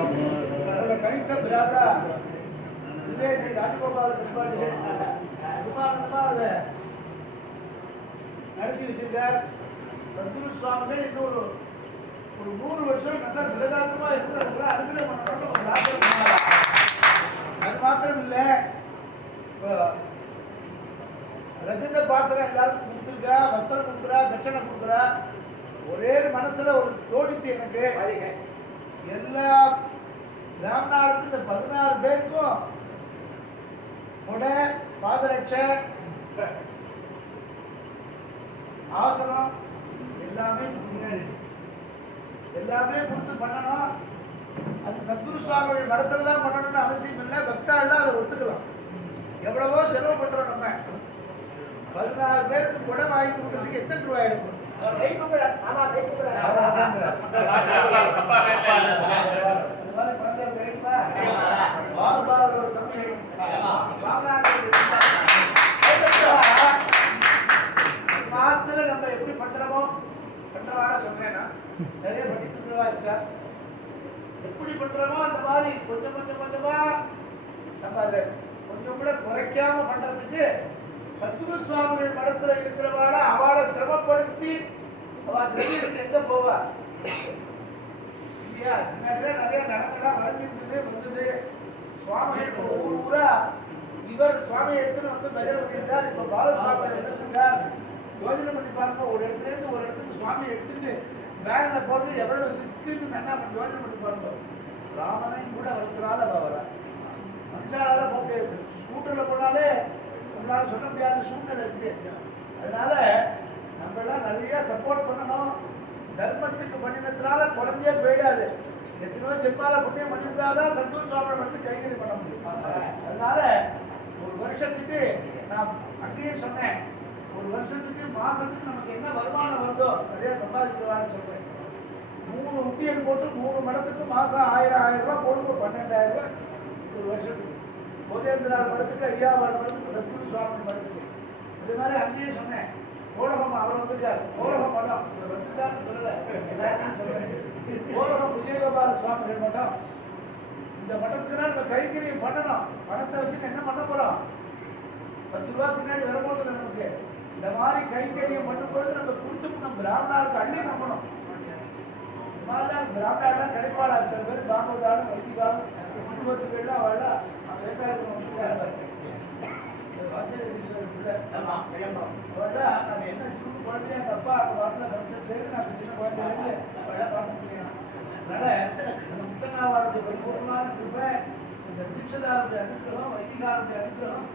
அவரோட கனிஷ்ட அதை நடத்தி வச்சிருக்கார். சத்குரு சுவாமிகள் இன்னொரு ஒரு நூறு வருஷம் நல்லா திரதாந்தமா இருக்கிறவங்கள அனுகிரகம் பண்ணணும்னு ஒரு அது மாத்திரம் இல்லை இப்போ பாத்திரம் எல்லாருக்கும் கொடுத்துருக்கா வஸ்திரம் கொடுக்குறா தட்சணை கொடுக்குறா. ஒரே மனசுல ஒரு தோடித்து எனக்கு. இந்த பதினாறு பேருக்கும் கொடை பாதரட்சை ஆசனம் எல்லாமே முன்னாடி. எல்லாமே கொடுத்து பண்ணணும். அது சத்குரு சுவாமிகள் மடத்துல தான் பண்ணணும்னு அவசியம் இல்லை. பக்தாள்லாம் அதை ஒத்துக்கலாம். எவ்வளவோ செலவு பண்றோம் நம்ம. பதினாறு பேருக்கு கொடை வாங்கி கொடுக்கறதுக்கு எத்தனை ரூபாய் எடுக்கும் அவர் அதாங்கிறார். இந்த மாதிரி குழந்தைகள் கிடைக்குமா? பாபுபாவோட தம்பி. ராமநாதன் மாத்துல நம்ம எப்படி பண்றோமோ பண்றவாடா சொல்றேன்னா நிறைய படிக்கிறவா இருக்கா எப்படி பண்றோமோ அந்த மாதிரி கொஞ்சம் கொஞ்சம் கொஞ்சமா நம்ம அதை கொஞ்சம் கூட குறைக்காம பண்றதுக்கு சத்குரு சுவாமிகள் மடத்துல இருக்கிறவாள அவளை சிரமப்படுத்தி அவ திடீர்னு எங்க போவா? இல்லையா? முன்னாடிலாம் நிறைய நடக்கலாம் வளர்ந்துருந்தது வந்தது. சுவாமிகள் ஊர் ஊரா இவர் சுவாமி எடுத்துன்னு வந்து பஜனை பண்ணியிருக்கார் இப்ப பாலசுவாமி எடுத்துருக்கார் யோஜனை பண்ணி பாருங்க ஒரு இடத்துல இருந்து ஒரு இடத்துக்கு சுவாமி எடுத்துட்டு வேனில் போகிறது எவ்வளவு ரிஸ்க்குன்னு என்ன பண்ணி யோசனை பண்ணி பாருங்க. ராமனையும் கூட ஒருத்தரால அவ வரா மனுஷாலால போக முடியாது ஸ்கூட்டரில் போனாலே நம்மளால சொல்ல முடியாத சூழ்நிலை இருக்கு. அதனால நம்ம எல்லாம் நிறைய சப்போர்ட் பண்ணணும். தர்மத்துக்கு பண்ணினதுனால குறைஞ்சே போயிடாது. எத்தனையோ ஜென்மால புண்ணியம் பண்ணியிருந்தாதான் சந்தூர் சுவாமி எடுத்து கைகறி பண்ண முடியும். அதனால ஒரு வருஷத்துக்கு நான் அங்கேயே சொன்னேன். ஒரு வருஷத்துக்கு மாசத்துக்கு நமக்கு என்ன வருமானம் வருதோ நிறைய சம்பாதிக்கிறான்னு சொல்றேன். மூணு உண்டியல் போட்டு மூணு மடத்துக்கு மாசம் ஆயிரம் ஆயிரம் ரூபாய் போடுங்க பன்னெண்டாயிரம் ரூபாய் ஒரு வருஷத்துக்கு. போதேந்திராள் மடத்துக்கு ஐயாவார் மடத்துக்கு சத்குரு சுவாமி மடத்துக்கு. இது மாதிரி அங்கேயே சொன்னேன். கோலகம் அவர் வந்திருக்கார் கோலகம் மடம் வந்துட்டார்னு சொல்லல. எல்லாருக்கும் சொல்றேன் கோலகம் விஜயகபால சுவாமிகள் மடம். இந்த மடத்துக்கு நம்ம கைங்கரியம் பண்ணணும். பணத்தை வச்சுட்டு என்ன பண்ண போறோம்? பத்து ரூபா பின்னாடி வரும்போது நமக்கு இந்த மாதிரி கைங்கரியம் பண்ணும் பொழுது நம்ம கொடுத்து பிராமணாவுக்கு அள்ளி நம்பணும் மாதிரிலாம் பிராமணாலாம் கிடைப்பாளா இத்தனை பேர் பாகவதாலும் வைத்திகாலும் வந்துருக்காரு அவள்லாம் நம்ம என்ன சின்ன குழந்தைய அந்த வாரத்தில் சமைச்சதுலேருந்து நம்ம சின்ன குழந்தையிலேருந்து பார்க்க முடியும் அதனால அந்த முத்தனாவாருடைய பரிபூர்ணமான கிருபை இந்த தீட்சதாருடைய அனுகிரகம் வைதிகாருடைய அனுகிரகம்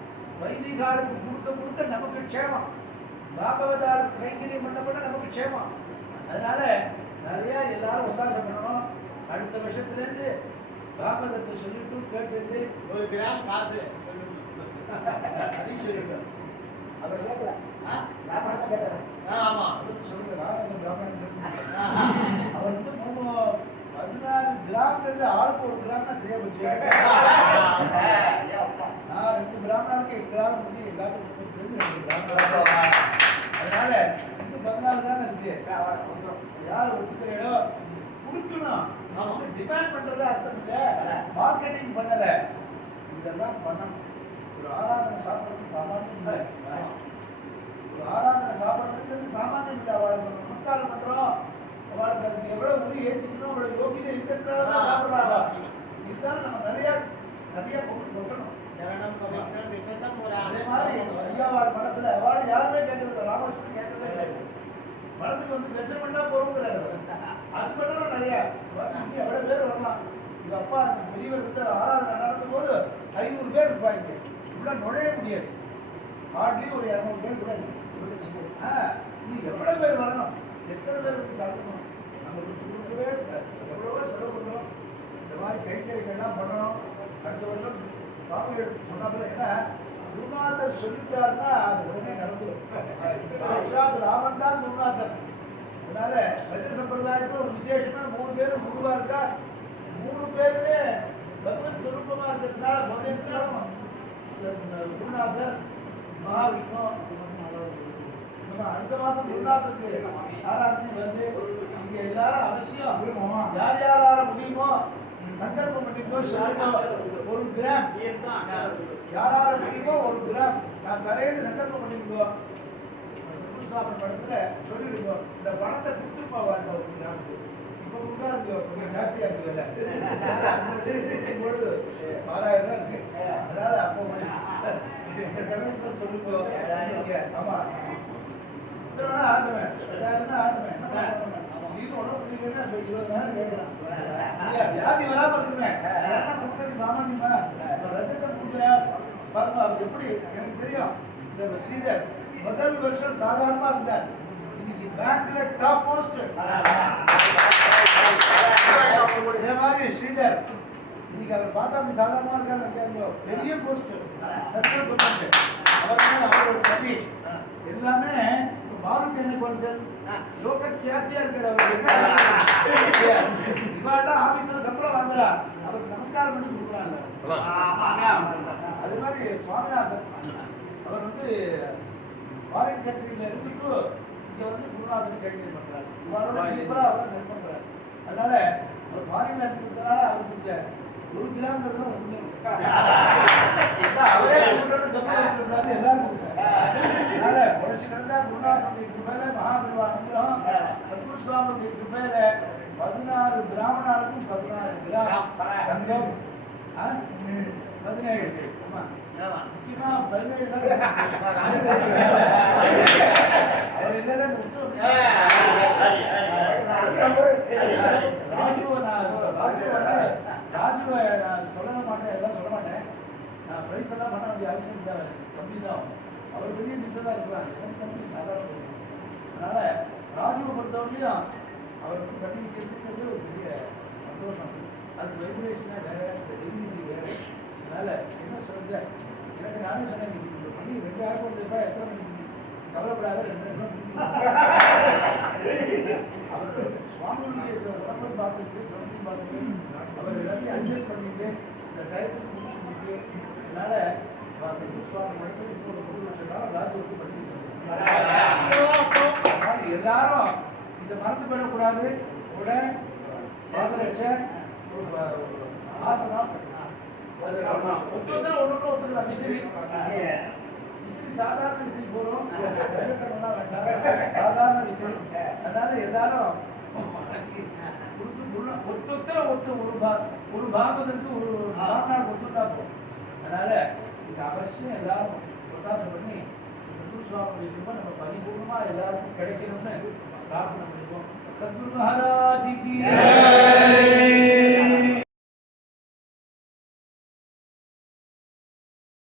வைதிகாருக்கு முழுக்க முழுக்க நமக்கு க்ஷேமம். பாகவதாருக்கு கைங்கரியம் பண்ண பண்ண நமக்கு க்ஷேமம். அதனால நிறைய எல்லாரும் உத்தாசம் பண்ணணும் அடுத்த வருஷத்துலேருந்து பாகவதத்தை சொல்லிட்டு கேட்டு ஒரு கிராம் காசு. அவர் கேட்கல. கேட்டேன் ஆ, ஆமா. சொல்லுங்க ராமேந்திர பிராமணன். அவர் வந்து மூணு பதினாறு கிராமத்துல ஆளுக்கு ஒரு கிராம்னா சரியா போச்சு. பிராமணனுக்கு முடியும் எல்லாத்துக்கும் கொடுத்துருந்து அதனால இன்னும் பதினாலு தானே இருக்கு யார் ஒத்துக்கிறீங்களோ கொடுக்கணும் நான் வந்து டிமாண்ட் பண்றதா அர்த்தம் இல்லை மார்க்கெட்டிங் பண்ணல இதெல்லாம் பண்ணணும் ஒரு ஆராதனை சாப்பிட்றது சாமானியம் இல்லை ஒரு ஆராதனை சாப்பிட்றதுக்கு சாமானியம் இல்லை அவளுக்கு நமஸ்காரம் பண்றோம் அவளுக்கு அதுக்கு எவ்வளவு முடி ஏற்றிக்கணும் அவளோட யோகியதை இருக்கிறதுனால தான் சாப்பிட்றாங்க இதுதான் நம்ம நிறைய நிறைய பொருள் கொடுக்கணும் சரணம் பவித்ரம் விகதம் ஒரு அதே ஐயாவார் படத்துல மடத்துல யாருமே கேட்கறது ராமகிருஷ்ணன் கேட்கறதே கிடையாது. படத்துக்கு வந்து தரிசனம் பண்ணா போறோங்கிறாரு அது பண்ணணும் நிறைய. இங்க எவ்வளவு பேர் வரலாம் எங்கள் அப்பா அந்த பெரியவர் வந்து ஆராதனை நடத்தும் போது ஐநூறு பேர் இருப்பாங்க. உள்ள நுழைய முடியாது. ஹார்ட்லி ஒரு இரநூறு பேர் கூட ஆ, நீ எவ்வளவு பேர் வரணும்? எத்தனை பேர் வந்து கலக்கணும் நம்ம கொடுத்து கொடுக்கவே எவ்வளவோ செலவு பண்ணுறோம் இந்த மாதிரி கைத்தறிகள்லாம் பண்ணணும். அடுத்த வருஷம் சுவாமிகள் சொன்னாப்புல ஏன்னா குருநாதர் சொல்லிட்டாருன்னா அது உடனே நடந்துடும் சாட்சாத் ராமன் தான் குருநாதர் அதனால பஜன சம்பிரதாயத்துல ஒரு விசேஷமா மூணு பேரும் குருவா இருக்கா மூணு பேருமே பகவத் சுரூபமா இருக்கிறதுனால முதலாலும் குருநாதர் மகாவிஷ்ணு நம்ம அடுத்த மாசம் குருநாதருக்கு ஆராதனை வந்து இங்க எல்லாரும் அவசியம். யார் யாரால முடியுமோ சந்தர்ப்பம் பண்ணிக்கோ ஒரு கிராம் யாரால முடியுமோ ஒரு கிராம் நான் தரேன்னு சந்தர்ப்பம் பண்ணிக்கோ. சுவாமி படத்துல சொல்லிடுவோம் இந்த பணத்தை கொடுத்து போவாங்க ஒரு கிராமுக்கு இப்போ கொடுக்காது கொஞ்சம் ஜாஸ்தியா இருக்கு விலை. பொழுது ஆறாயிரம் ரூபாய் இருக்கு. அதனால அப்போ இந்த சமயத்துல சொல்லுங்க. ஆமா. ஆண்டுவேன். ஆண்டுவேன். என்ன உடம்பு முடியலன்னா இருபதாயிரம் கேட்கலாம் வியாதி வராம இருக்குமே? கொடுக்கறது சாமானியமா இப்ப பாருங்க அவர் எப்படி? எனக்கு தெரியும். இந்த ஸ்ரீதர் முதல் வருஷம் சாதாரணமா இருந்தார். இன்னைக்கு பேங்க்ல டாப் போஸ்ட். இதே மாதிரி ஸ்ரீதர் இன்னைக்கு அவர் பார்த்தா அப்படி சாதாரணமா இருக்காரு பெரிய போஸ்ட். சட்டர் அவர் அவரோட எல்லாமே பாருக்கு என்ன கொஞ்சம் லோக கியாத்தியா இருக்கிற அவர் என்ன இவாள்லாம் ஆபீஸ்ல சம்பளம் வாங்குறா அவருக்கு நமஸ்காரம் பண்ணி கொடுக்குறாங்க அது மாதிரி சுவாமிநாதன் அவர் வந்து ஃபாரின் கண்ட்ரியில இருந்துட்டு இங்க வந்து குருநாதன் கைங்கரியம் பண்றாரு இவரோட ஈக்குவலா அவர் ஹெல்ப் பண்றாரு அதனால அவர் ஃபாரின்ல இருக்கிறதுனால அவருக்கு இந்த ஒரு கிலோமீட்டர் ஒண்ணு அவரே எல்லாரும் அதனால உழைச்சு கிடந்தா குருநாதனுடைய கிருபையில மகாபிரிவானந்தம் சத்குரு சுவாமியுடைய கிருபையில பதினாறு பிராமணாளுக்கும் பதினாறு கிராம் தங்கம்? பதினேழு. முக்கியமா பதினேழு தான் அவர் இல்லைன்னா உற்சவம்? ராஜுவை நான் ராஜுவை ராஜுவை நான் சொல்ல மாட்டேன். எல்லாம் சொல்ல மாட்டேன். நான் பிரைஸ் எல்லாம் பண்ண வேண்டிய அவசியம் தான். அவர் பெரிய நிச்சயம் இருக்கிறார் எனக்கு சாதாரண. அதனால ராஜுவை பொறுத்தவரையும் அவருக்கு கட்டி பண்ணி ஒரு பெரிய சந்தோஷம். அது வைப்ரேஷனே வேற இந்த டிகிரிட்டி வேற. அதனால என்ன சொல்ற எனக்கு நானே சொன்னேன் நீங்க இந்த ரெண்டு ஆயிரம் கோடி ரூபாய் எத்தனை மணிக்கு கவலைப்படாத ரெண்டு நிமிஷம் அவர் சுவாமியுடைய ச- உடம்பை பார்த்துட்டு சமத்தி பார்த்துட்டு அவர் எல்லாத்தையும் அட்ஜஸ்ட் பண்ணிட்டு இந்த டயத்துக்கு முடிச்சு முடிச்சு அதனால சுவாமி மட்டும் இப்போ ஒரு மூணு லட்சம் காலம் ராஜவசி பண்ணிட்டு எல்லாரும் இதை மறந்து போயிடக்கூடாது. கூட பாதரட்சை ஒரு ப- ஒரு ஆசனம் அது ஒருத்தர் ஒன்று ஒருத்தர் விசிறி. விசிறி சாதாரண விசிறி போறோம் வேண்டாம். சாதாரண விசிறி. அதனால எல்லாரும் கொடுத்து குரு- ஒத்து ஒரு பா ஒரு பாகவதற்கு ஒரு வாழ்நாள் ஒத்துட்டா போதும். அதனால இது அவசியம் எல்லாரும் பிரகாசம் பண்ணி சத்குரு சுவாமி கிருபை நம்ம பரிபூர்ணமாக எல்லாருக்கும் கிடைக்கணும்னு பிரார்த்தனை பண்ணிப்போம். சத்குரு மகாராஜிக்கு